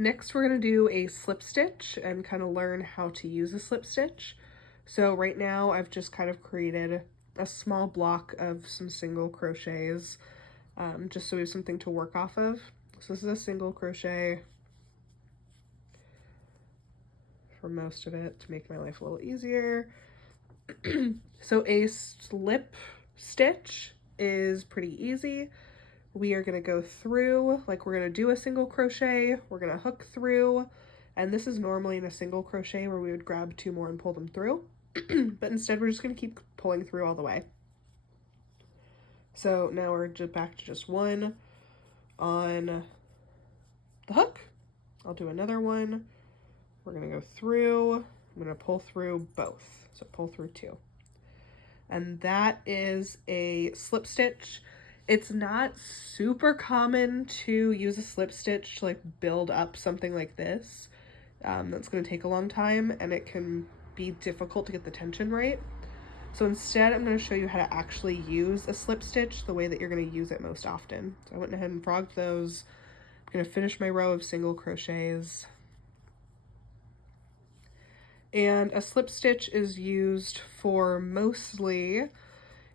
Next, we're going to do a slip stitch and kind of learn how to use a slip stitch. So right now I've just kind of created a small block of some single crochets, just so we have something to work off of. So this is a single crochet for most of it to make my life a little easier. So a slip stitch is pretty easy. We are going to go through, like we're going to do a single crochet, we're going to hook through, and this is normally in a single crochet where we would grab 2 more and pull them through, but instead we're just going to keep pulling through all the way. So now we're just back to just 1 on the hook. I'll do another one. We're going to go through, I'm going to pull through both, so pull through 2. And that is a slip stitch. It's not super common to use a slip stitch to like build up something like this. That's going to take a long time and it can be difficult to get the tension right. So instead I'm going to show you how to actually use a slip stitch the way that you're going to use it most often. So I went ahead and frogged those. I'm going to finish my row of single crochets. And a slip stitch is used for mostly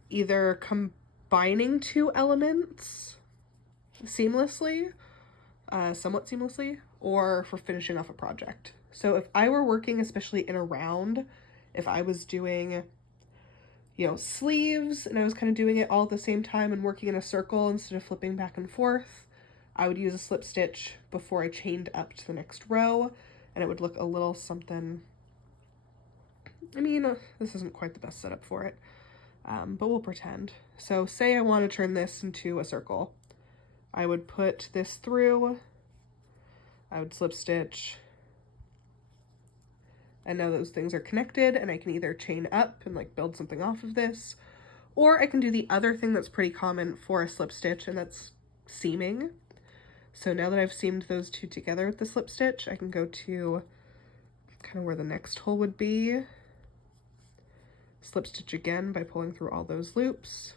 either combining 2 elements seamlessly, somewhat seamlessly, or for finishing off a project. So if I were working, especially in a round, if I was doing, sleeves and I was kind of doing it all at the same time and working in a circle instead of flipping back and forth, I would use a slip stitch before I chained up to the next row, and it would look a little something. This isn't quite the best setup for it, but we'll pretend. So say I want to turn this into a circle. I would put this through, I would slip stitch, and now those things are connected and I can either chain up and like build something off of this, or I can do the other thing that's pretty common for a slip stitch, and that's seaming. So now that I've seamed those 2 together with the slip stitch, I can go to kind of where the next hole would be, slip stitch again by pulling through all those loops.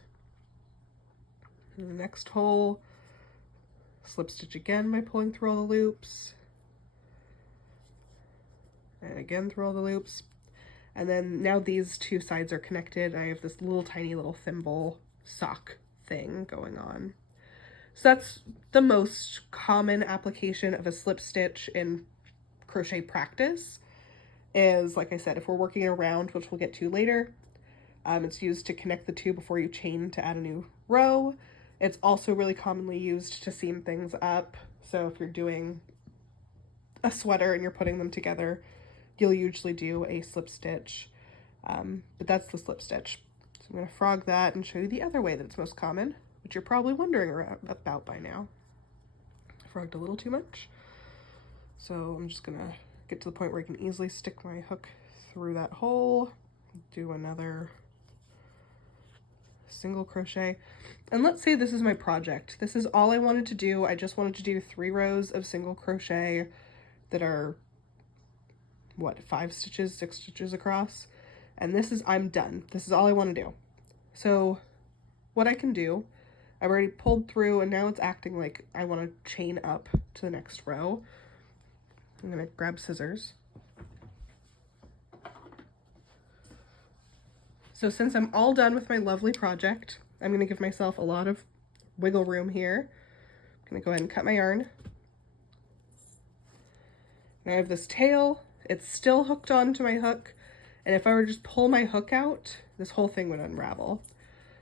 And the next hole, slip stitch again by pulling through all the loops. And again through all the loops. And then now these 2 sides are connected. I have this little tiny little thimble sock thing going on. So that's the most common application of a slip stitch in crochet practice. Is, like I said, if we're working around, which we'll get to later, it's used to connect the 2 before you chain to add a new row. It's also really commonly used to seam things up. So if you're doing a sweater and you're putting them together, you'll usually do a slip stitch, but that's the slip stitch. So I'm going to frog that and show you the other way that it's most common, which you're probably wondering about by now. I frogged a little too much. So I'm just going to get to the point where I can easily stick my hook through that hole, do another single crochet, and let's say this is my project. This is all I wanted to do. I just wanted to do 3 rows of single crochet that are, 5 stitches, 6 stitches across, and I'm done. This is all I want to do. So what I can do, I've already pulled through and now it's acting like I want to chain up to the next row. I'm going to grab scissors. So since I'm all done with my lovely project, I'm going to give myself a lot of wiggle room here. I'm going to go ahead and cut my yarn. And I have this tail. It's still hooked onto my hook. And if I were to just pull my hook out, this whole thing would unravel.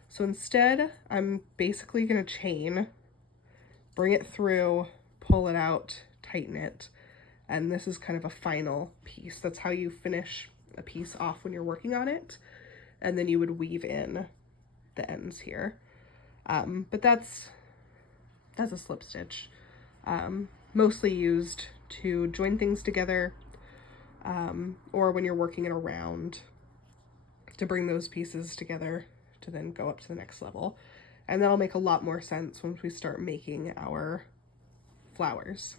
So instead, I'm basically going to chain, bring it through, pull it out, tighten it. And this is kind of a final piece. That's how you finish a piece off when you're working on it. And then you would weave in the ends here. But that's a slip stitch. Mostly used to join things together, or when you're working in a round to bring those pieces together to then go up to the next level. And that'll make a lot more sense once we start making our flowers.